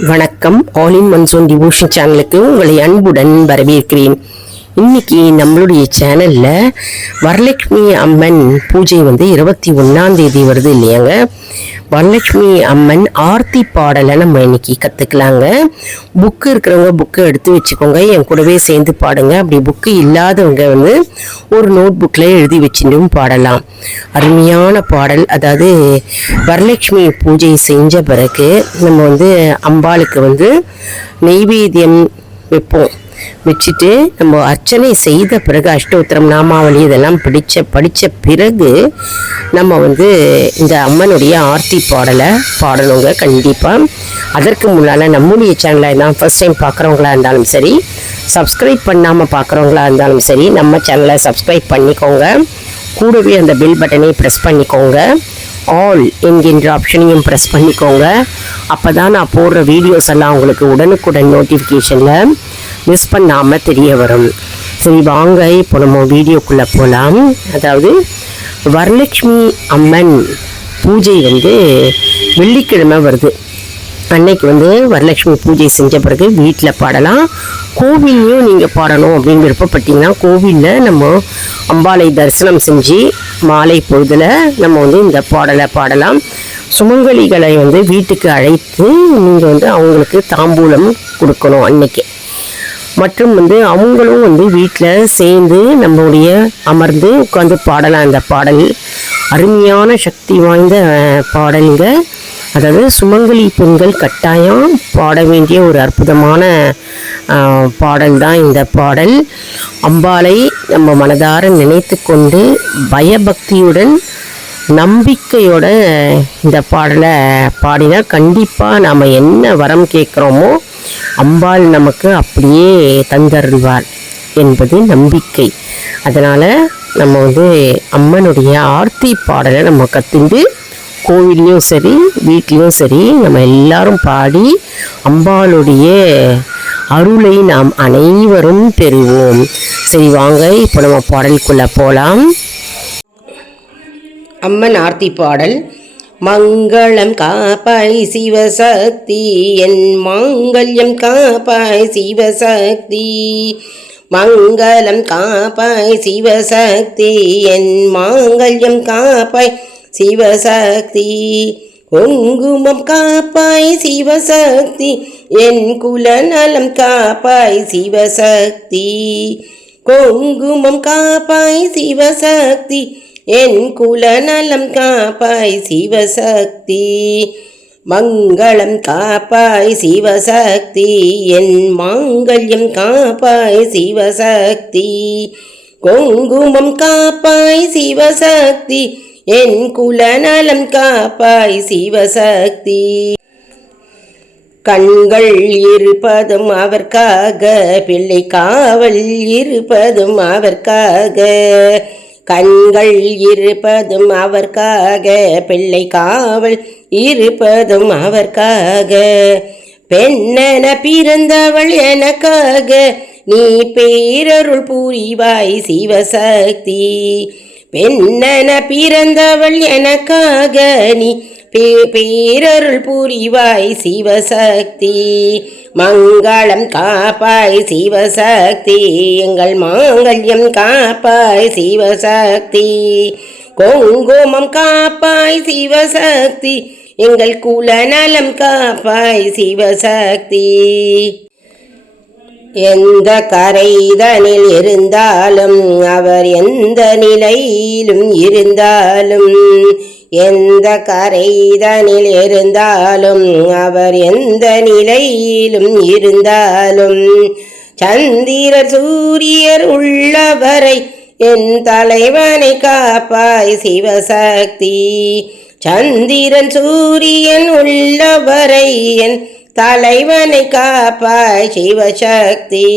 வணக்கம். All in one zone devotion சேனலுக்கு உங்களை அன்புடன் வரவேற்கிறேன். இன்னைக்கு நம்மளுடைய சேனல்ல வரலட்சுமி அம்மன் பூஜை 21ஆம் தேதி வருது இல்லையாங்க. வரலட்சுமி அம்மன் ஆர்த்தி பாடலை நம்ம இன்னைக்கு கற்றுக்கலாங்க. புக்கு இருக்கிறவங்க புக்கை எடுத்து வச்சுக்கோங்க, என் கூடவே சேர்ந்து பாடுங்க. அப்படி புக்கு இல்லாதவங்க ஒரு நோட் புக்கில் எழுதி வச்சுட்டும் பாடலாம். அருமையான பாடல். அதாவது வரலட்சுமி பூஜை செஞ்ச பிறகு நம்ம அம்பாளுக்கு நெய்வேத்தியம் வைப்போம். வச்சுட்டு நம்ம அர்ச்சனை செய்த பிறகு அஷ்டோத்திரம் நாமாவளி இதெல்லாம் படித்த பிறகு நம்ம இந்த அம்மனுடைய ஆர்த்தி பாடலை பாடணுங்க கண்டிப்பாக. அதற்கு முன்னால் நம்முடைய சேனலை நான் ஃபர்ஸ்ட் டைம் பார்க்குறவங்களா இருந்தாலும் சரி, சப்ஸ்கிரைப் பண்ணாமல் பார்க்குறவங்களா இருந்தாலும் சரி, நம்ம சேனலை சப்ஸ்கிரைப் பண்ணிக்கோங்க. கூடவே அந்த பெல் பட்டனை ப்ரெஸ் பண்ணிக்கோங்க. ஆல் என்கின்ற ஆப்ஷனையும் ப்ரெஸ் பண்ணிக்கோங்க. அப்போ தான் நான் போடுற வீடியோஸ் எல்லாம் உங்களுக்கு உடனுக்குடன் நோட்டிஃபிகேஷனில் மிஸ் பண்ணாமல் தெரிய வரும். சரி வாங்க, இப்போ நம்ம வீடியோக்குள்ளே போகலாம். அதாவது வரலட்சுமி அம்மன் பூஜை வெள்ளிக்கிழமை வருது. அன்னைக்கு வரலட்சுமி பூஜை செஞ்ச பிறகு வீட்டில் பாடலாம், கோவில்லையும் நீங்கள் பாடணும் அப்படின்னு விருப்பப்பட்டீங்கன்னா கோவிலில் நம்ம அம்பாளை தரிசனம் செஞ்சு மாலை பொழுதில் நம்ம இந்த பாடலை பாடலாம். சுமங்கலிகளை வீட்டுக்கு அழைத்து நீங்கள் அவங்களுக்கு தாம்பூலம் கொடுக்கணும் அன்னைக்கு. மற்றும் அவங்களும் வீட்டில் சேர்ந்து நம்மளுடைய அமர்ந்து உட்காந்து பாடலாம். அந்த பாடல் அருமையான சக்தி வாய்ந்த பாடலுங்க. அதாவது சுமங்கலி பெண்கள் கட்டாயம் பாட வேண்டிய ஒரு அற்புதமான பாடல் தான் இந்த பாடல். அம்பாளை நம்ம மனதார நினைத்து கொண்டு பயபக்தியுடன் நம்பிக்கையோட இந்த பாடலை பாடினா கண்டிப்பாக நாம் என்ன வரம் கேட்குறோமோ அம்பாள் நமக்கு அப்படியே தந்தருள்வாள் என்பது நம்பிக்கை. அதனால் நம்ம அம்மனுடைய ஆர்த்தி பாடலை நம்ம கற்றுண்டு கோவில்லையும் சரி வீட்லேயும் சரி நம்ம எல்லாரும் பாடி அம்பாளுடைய அருளை நாம் அனைவரும் பெறுவோம். சரி வாங்க, இப்போ நம்ம பாடலுக்குள்ளே போகலாம். அம்மன் ஆர்த்தி பாடல். மங்களம் காப்பாய் சிவசக்தி, என் மாங்கல்யம் காப்பாய் சிவசக்தி. மங்களம் காப்பாய் சிவசக்தி, என் மாங்கல்யம் காப்பாய் சிவசக்தி. குங்குமம் காப்பாய் சிவசக்தி, என் குலநலம் காப்பாய் சிவசக்தி. குங்குமம் காப்பாய் சிவசக்தி, என் குலநலம் காப்பாய் சிவசக்தி. மங்களம் காப்பாய் சிவசக்தி, என் மாங்கல்யம் காப்பாய் சிவசக்தி. குங்குமம் காப்பாய் சிவசக்தி, என் குலநலம் காப்பாய் சிவசக்தி. கண்கள் இருப்பதும் அவர்க்காக, பிள்ளை காவல் இருப்பதும் அவர்க்காக. கண்கள் இருப்பதும் அவர்க்காக, பிள்ளை காவல் இருப்பதும் அவர்க்காக. பெண்ணென பிறந்தவள் எனக்காக, நீ பேரருள் புரிவாய் சிவசக்தி. பெண்ணென பிறந்தவள் எனக்காக, நீ பேரருள் புரிவாய் சிவசக்தி. மங்களம் காப்பாய் சிவசக்தி, எங்கள் மாங்கல்யம் காப்பாய் சிவசக்தி. குங்குமம் காப்பாய் சிவசக்தி, எங்கள் குலநலம் காப்பாய் சிவசக்தி. எந்த கரைதனில் இருந்தாலும் அவர் எந்த நிலையிலும் இருந்தாலும், எந்த கரைதனில் இருந்தாலும் அவர் எந்த நிலையிலும் இருந்தாலும், சந்திரர் சூரியர் உள்ளவரை என் தலைவனை காப்பாய் சிவசக்தி. சந்திரன் சூரியன் உள்ளவரை என் தலைவனை காப்பாய் சிவசக்தி.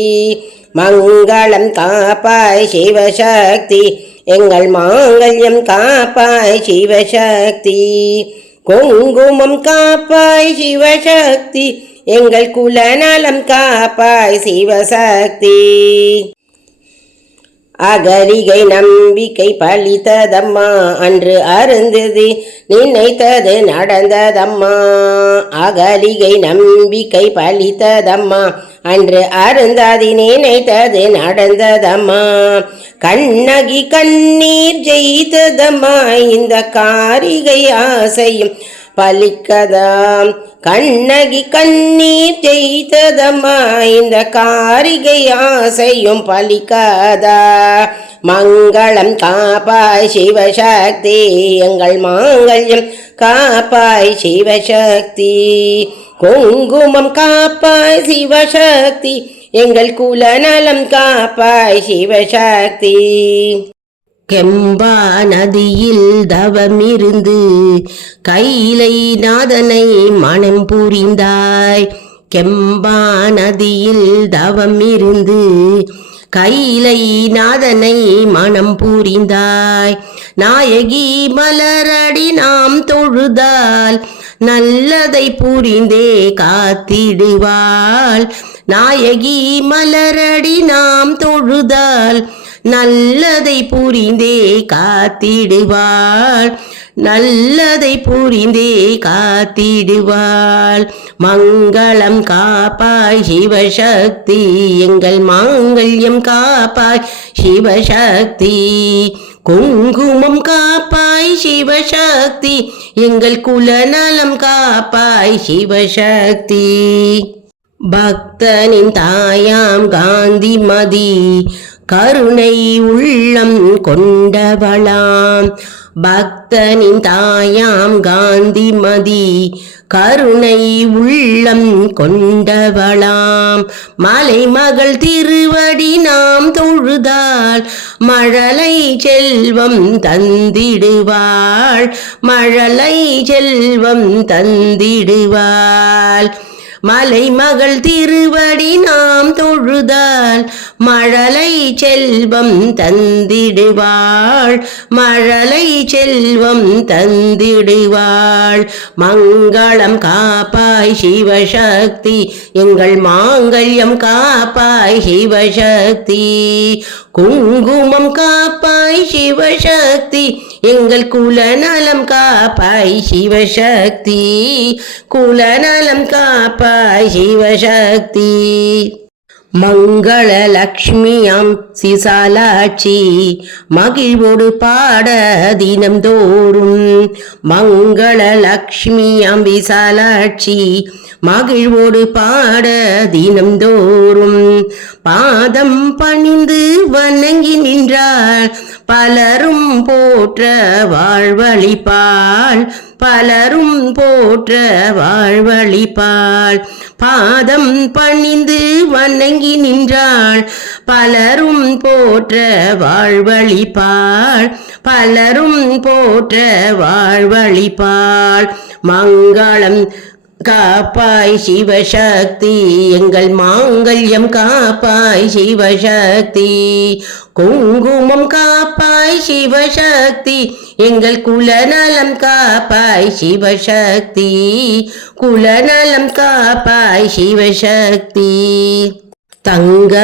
மங்களம் காப்பாய் சிவசக்தி, எங்கள் மாங்கல்யம் காப்பாய் சிவசக்தி. குங்குமம் காப்பாய் சிவசக்தி, எங்கள் குலநலம் காப்பாய் சிவசக்தி. அகலிகை நம்பிக்கை பலித்ததம்மா, அன்று அருந்தது நினைத்தது நடந்ததம்மா. அகலிகை நம்பிக்கை பலித்ததம்மா, அன்று அருந்தது நினைத்தது நடந்ததம்மா. கண்ணகி கண்ணீர் ஜெயித்ததம்மா, இந்த காரிகை ஆசையும் பலிக்கதாம். கண்ணகி கண்ணீர் ஜெயித்ததம்மா, இந்த காரிகை ஆசையும் பலிக்காதா. மங்களம் காப்பாய் சிவசக்தி, எங்கள் மாங்கல்யம் காப்பாய் சிவசக்தி. குங்குமம் காப்பாய் சிவசக்தி, எங்கள் குலநலம் காப்பாய் சிவசக்தி. கெம்பா நதியில் தவமிருந்து கைலை நாதனை மனம் புரிந்தாய். கெம்பா நதியில் தவமிருந்து கைலை நாதனை மனம் புரிந்தாய். நாயகி மலரடி நாம் தொழுதால் நல்லதை புரிந்தே காத்திடுவாள். நாயகி மலரடி நாம் தொழுதால் நல்லதை புரிந்தே காத்திடுவாள். நல்லதை புரிந்தே காத்திடுவாள். மங்களம் காப்பாய் சிவசக்தி, எங்கள் மாங்கல்யம் காப்பாய் சிவசக்தி. குங்குமம் காப்பாய் சிவசக்தி, எங்கள் குலநலம் காப்பாய் சிவசக்தி. பக்தனின் தாயாம் காந்திமதி, கருணை உள்ளம் கொண்டவளாம். பக்தனின் தாயாம் காந்திமதி, கருணை உள்ளம் கொண்டவளாம். மலைமகள் திருவடி நாம் தொழுதால் மழலை செல்வம் தந்திடுவாள். மழலை செல்வம் தந்திடுவாள். மலைமகள் திருவடி நாம் தொழுதால் மழலை செல்வம் தந்திடுவாள். மழலை செல்வம் தந்திடுவாள். மங்களம் காப்பாய் சிவசக்தி, எங்கள் மாங்கல்யம் காப்பாய் சிவசக்தி. குங்குமம் காப்பாய் சிவசக்தி, எங்கள் குலநலம் காப்பாய் சிவசக்தி. குலநலம் காப்பாய் சிவசக்தி. மங்கள லக்ஷ்மியாம் சிசாலாட்சி, மகிழ்வோடு பாட தினம் தோறும். மங்கள லக்ஷ்மியாம் விசாலாட்சி, மகிழ்வோடு பாட தினம் தோறும். பாதம் பணிந்து வணங்கி நின்றாள், பலரும் போற்ற வாழ்வழிப்பாள். பலரும் போற்ற வாழ்வழிப்பாள். பாதம் பணிந்து வணங்கி நின்றாள், பலரும் போற்ற வாழ்வழிப்பாள். பலரும் போற்ற வாழ்வழிப்பாள். மங்களம் காப்பாய் சிவசக்தி, எங்கள் மாங்கல்யம் காப்பாய் சிவசக்தி. குங்குமம் காப்பாய் சிவசக்தி, எங்கள் குலநலம் காப்பாய் சிவசக்தி. குலநலம் காப்பாய் சிவசக்தி. தங்க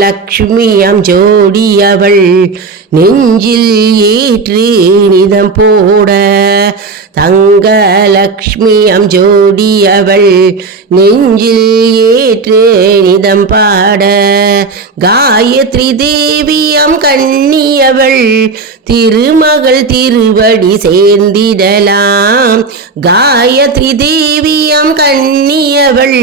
லக்ஷ்மியம் ஜோடியவள் நெஞ்சில் ஏற்று நிதம் போட. தங்க லக்ஷ்மியம் ஜோடியவள் நெஞ்சில் ஏற்று நிதம் பாட. காயத்ரி தேவியம் கண்ணியவள் திருமகள் திருவடி சேர்ந்திடலாம். காயத்ரி தேவியம் கண்ணியவள்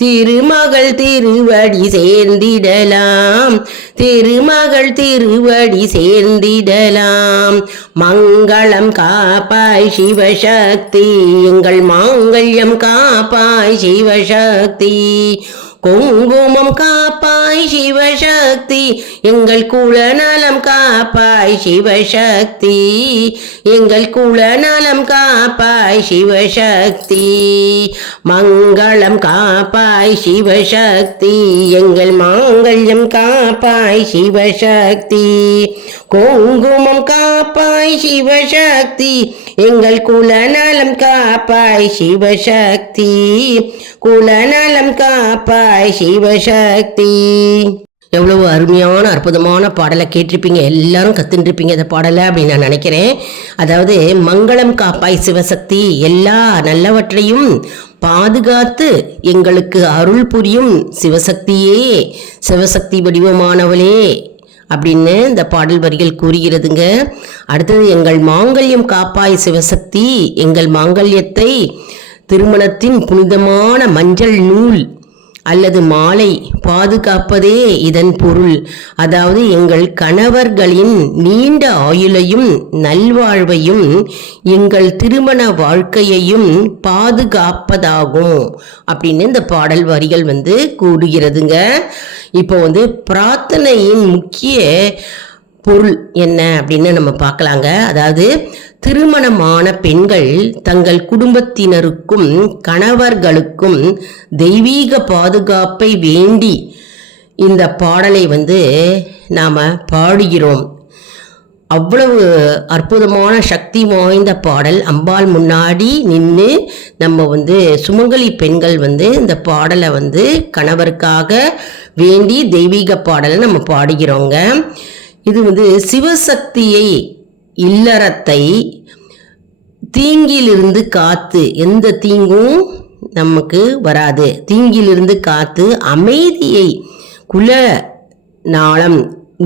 திருமகள் திருவடி சேர்ந்திடலாம். திருமகள் திருவடி சேர்ந்திடலாம். மங்களம் காப்பாய் சிவசக்தி, எங்கள் மாங்கல்யம் காப்பாய் சிவசக்தி. குங்குமம் காப்பாய் சிவசக்தி, எங்கள் குலநலம் காப்பாய் சிவசக்தி. எங்கள் குலநலம் காப்பாய் சிவசக்தி. மங்களம் காப்பாய் சிவசக்தி, எங்கள் மாங்கல்யம் காப்பாய் சிவசக்தி. குங்குமம் காப்பாய் சிவசக்தி, எங்கள் குலநலம் காப்பாய் சிவசக்தி. குலநலம் காப்பாய் சிவசக்தி. எவ்வளவு அருமையான அற்புதமான பாடலை கேட்டிருப்பீங்க, எல்லாரும் கற்றுருப்பீங்க இந்த பாடலை அப்படின்னு நான் நினைக்கிறேன். அதாவது மங்களம் காப்பாய் சிவசக்தி, எல்லா நல்லவற்றையும் பாதுகாத்து எங்களுக்கு அருள் புரியும் சிவசக்தியே, சிவசக்தி வடிவமானவளே அப்படின்னு இந்த பாடல் வரிகள் கூறுகிறதுங்க. அடுத்தது எங்கள் மாங்கல்யம் காப்பாய் சிவசக்தி, எங்கள் மாங்கல்யத்தை திருமணத்தின் புனிதமான மஞ்சள் நூல் அல்லது மாலை பாதுகாப்பதே இதன் பொருள். அதாவது எங்கள் கணவர்களின் நீண்ட ஆயுளையும் நல்வாழ்வையும் எங்கள் திருமண வாழ்க்கையையும் பாதுகாப்பதாகும் அப்படின்னு இந்த பாடல் வரிகள் கூறுகிறதுங்க. இப்போ பிரார்த்தனையின் முக்கிய பொருள் என்ன அப்படின்னு நம்ம பார்க்கலாங்க. அதாவது திருமணமான பெண்கள் தங்கள் குடும்பத்தினருக்கும் கணவர்களுக்கும் தெய்வீக பாதுகாப்பை வேண்டி இந்த பாடலை நாம் பாடுகிறோம். அவ்வளவு அற்புதமான சக்தி வாய்ந்த பாடல். அம்பாள் முன்னாடி நின்று நம்ம சுமங்கலி பெண்கள் இந்த பாடலை கணவருக்காக வேண்டி தெய்வீக பாடலை நம்ம பாடுகிறோங்க. இது சிவசக்தியை இல்லறத்தை தீங்கிலிருந்து காத்து, எந்த தீங்கும் நமக்கு வராது, தீங்கிலிருந்து காத்து அமைதியை குல நாளம்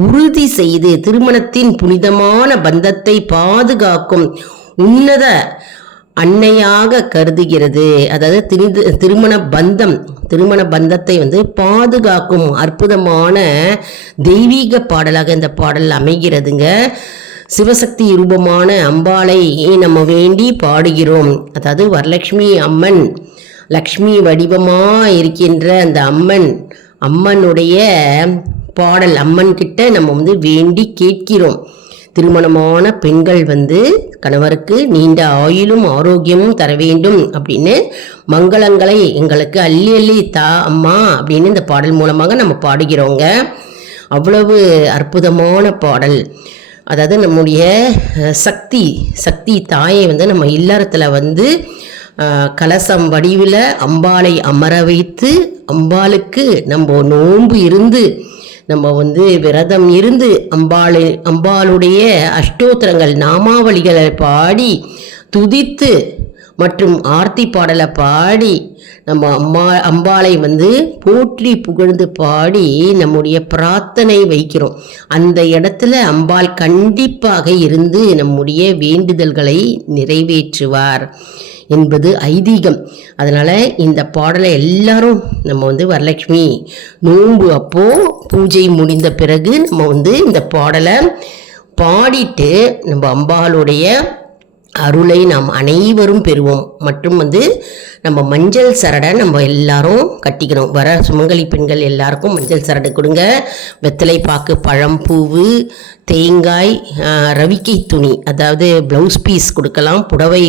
உறுதி செய்து திருமணத்தின் புனிதமான பந்தத்தை பாதுகாக்கும் உன்னத அன்னையாக கருதுகிறது. அதாவது திருமண பந்தத்தை பாதுகாக்கும் அற்புதமான தெய்வீக பாடலாக இந்த பாடல் அமைகிறதுங்க. சிவசக்தி ரூபமான அம்பாளை நம்ம வேண்டி பாடுகிறோம். அதாவது வரலட்சுமி அம்மன், லக்ஷ்மி வடிவமாக இருக்கின்ற அந்த அம்மனுடைய பாடல், அம்மன் கிட்ட நம்ம வேண்டி கேட்கிறோம். திருமணமான பெண்கள் கணவருக்கு நீண்ட ஆயுளும் ஆரோக்கியமும் தர வேண்டும் அப்படின்னு மங்களங்களை எங்களுக்கு அள்ளி அள்ளி தா அம்மா அப்படின்னு இந்த பாடல் மூலமாக நம்ம பாடுகிறோங்க. அவ்வளவு அற்புதமான பாடல். அதாவது நம்முடைய சக்தி தாயை நம்ம இல்லறத்தில் கலசம் வடிவில் அம்பாளை அமர வைத்து அம்பாளுக்கு நம்ம நோன்பு இருந்து நம்ம விரதம் இருந்து அம்பாளுடைய அஷ்டோத்திரங்கள் நாமாவளிகளை பாடி துதித்து மற்றும் ஆர்த்தி பாடலை பாடி நம்ம அம்பாளை போற்றி புகழ்ந்து பாடி நம்முடைய பிரார்த்தனை வைக்கிறோம். அந்த இடத்துல அம்பாள் கண்டிப்பாக இருந்து நம்முடைய வேண்டுதல்களை நிறைவேற்றுவார் என்பது ஐதீகம். அதனால் இந்த பாடலை எல்லாரும் நம்ம வரலட்சுமி நோன்பு அப்போது பூஜை முடிந்த பிறகு நம்ம இந்த பாடலை பாடிட்டு நம்ம அம்பாளுடைய அருளை நாம் அனைவரும் பெறுவோம். மற்றும் நம்ம மஞ்சள் சரடை நம்ம எல்லாரும் கட்டிக்கணும். வர சுமங்கலி பெண்கள் எல்லாருக்கும் மஞ்சள் சரடை கொடுங்க. வெத்தலை பாக்கு, பழம்பூவு, தேங்காய், ரவிக்கை துணி, அதாவது ப்ளவுஸ் பீஸ் கொடுக்கலாம், புடவை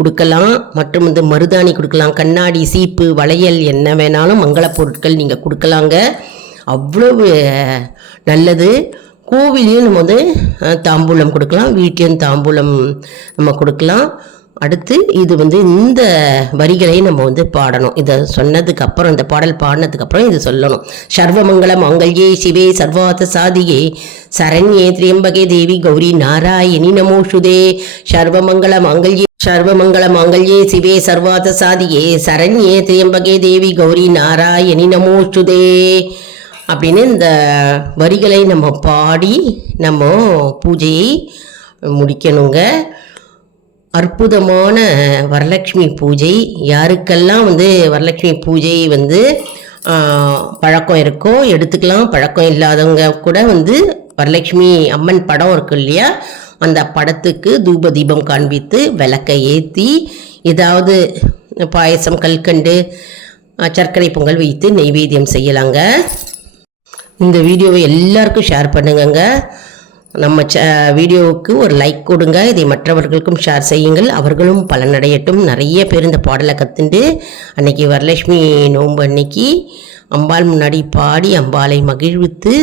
கொடுக்கலாம், மற்றும் மருதாணி கொடுக்கலாம், கண்ணாடி, சீப்பு, வளையல், என்ன வேணாலும் மங்கள பொருட்கள் நீங்கள் கொடுக்கலாங்க. அவ்வளவு நல்லது. கோவிலையும் நம்ம தாம்பூலம் கொடுக்கலாம், வீட்லையும் தாம்பூலம் நம்ம கொடுக்கலாம். அடுத்து இது இந்த வரிகளை நம்ம பாடணும். இதை சொன்னதுக்கு அப்புறம், இந்த பாடல் பாடினதுக்கப்புறம் இது சொல்லணும். சர்வமங்கள மாங்கல்யே சிவே சர்வார்த்த சாதியே சரண்யே திரியம்பகே தேவி கௌரி நாராயணி நமோஷுதே. சர்வமங்கள மாங்கல்யே சிவே சர்வார்த்த சாதியே சரண்யே திரியம்பகே தேவி கௌரி நாராயணி நமோஷுதே அப்படின்னு இந்த வரிகளை நம்ம பாடி நம்ம பூஜையை முடிக்கணுங்க. அற்புதமான வரலட்சுமி பூஜை. யாருக்கெல்லாம் வரலட்சுமி பூஜை பழக்கம் இருக்கோ எடுத்துக்கலாம். பழக்கம் இல்லாதவங்க கூட வரலட்சுமி அம்மன் படம் இருக்கு இல்லையா, அந்த படத்துக்கு தூப தீபம் காண்பித்து விளக்கை ஏற்றி ஏதாவது பாயசம், கல்கண்டு, சர்க்கரை பொங்கல் வைத்து நெய்வேத்தியம் செய்யலாங்க. இந்த வீடியோவை எல்லாருக்கும் ஷேர் பண்ணுங்க. நம்ம வீடியோவுக்கு ஒரு லைக் கொடுங்க. இதை மற்றவர்களுக்கும் ஷேர் செய்யுங்கள், அவர்களும் பலனடையட்டும். நிறைய பேர் இந்த பாடலை கற்றுண்டு அன்னைக்கு வரலட்சுமி நோன்பு அன்னைக்கு அம்பாள் முன்னாடி பாடி அம்பாளை மகிழ்வித்து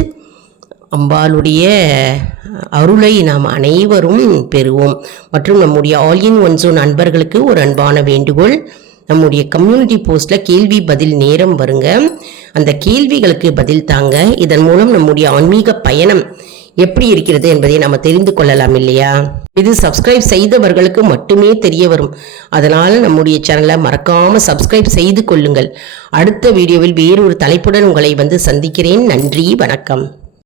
அம்பாளுடைய அருளை நாம் அனைவரும் பெறுவோம். மற்றும் நம்முடைய ஆல் இன் ஒன் ஸோன் நண்பர்களுக்கு ஒரு அன்பான வேண்டுகோள், நம்முடைய கம்யூனிட்டி போஸ்ட்ல கேள்வி பதில் நேரம் வருங்க. அந்த கேள்விகளுக்கு பதில் தாங்க. இதன் மூலம் நம்முடைய ஆன்மீக பயணம் எப்படி இருக்கிறது என்பதை நம்ம தெரிந்து கொள்ளலாம் இல்லையா? இது சப்ஸ்கிரைப் செய்தவர்களுக்கு மட்டுமே தெரிய வரும். அதனால் நம்முடைய சேனலை மறக்காம சப்ஸ்கிரைப் செய்து கொள்ளுங்கள். அடுத்த வீடியோவில் வேறொரு தலைப்புடன் உங்களை வந்து சந்திக்கிறேன். நன்றி, வணக்கம்.